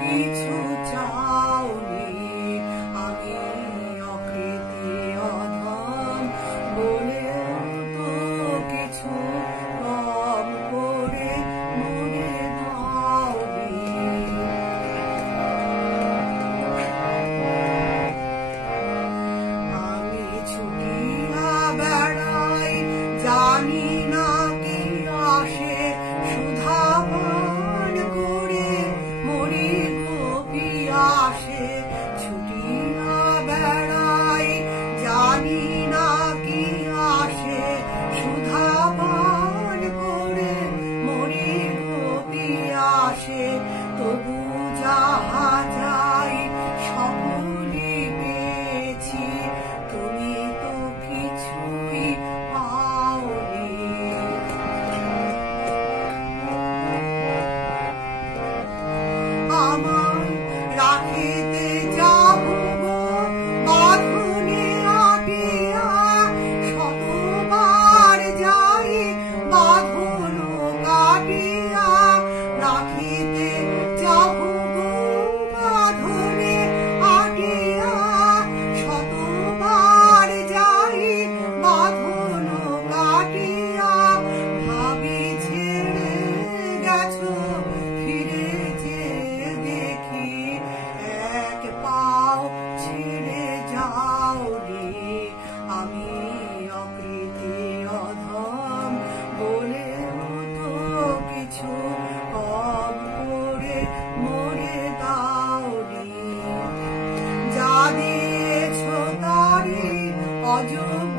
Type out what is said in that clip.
কিছু চাওনি। আমি অকৃতি অধম বলেও তো কিছু কম করে মনে দাওনি। আমি ছুটিয়া বেড়াই, জানি না কি আসে, সুধা পান করে মরি গো পিয়াসে। ছুটিয়া বেড়াই, জানি না কি আসে, সুধা পান করে মরি গো পিয়াসে। তবু যাহা যাই সকলই পেয়েছি, তুমি তো কিছুই পাওনি। আমায় রাখিতে যাব গো বাঁধনে আটিয়া, শতবার যাই বাঁধন কাটিয়া। রাখিতে যাব গো বাঁধনে আটিয়া, শতবার যাই বাঁধন কাটিয়া। ভাবি ছেড়ে গেছো, ফিরে যে দেখি এক পাও ছেড়ে যাওনি। আমি অকৃতি অধম বলেও তো কিছু কম করে মরে দাওনি। যা দিয়েছ তারই অযোগ্য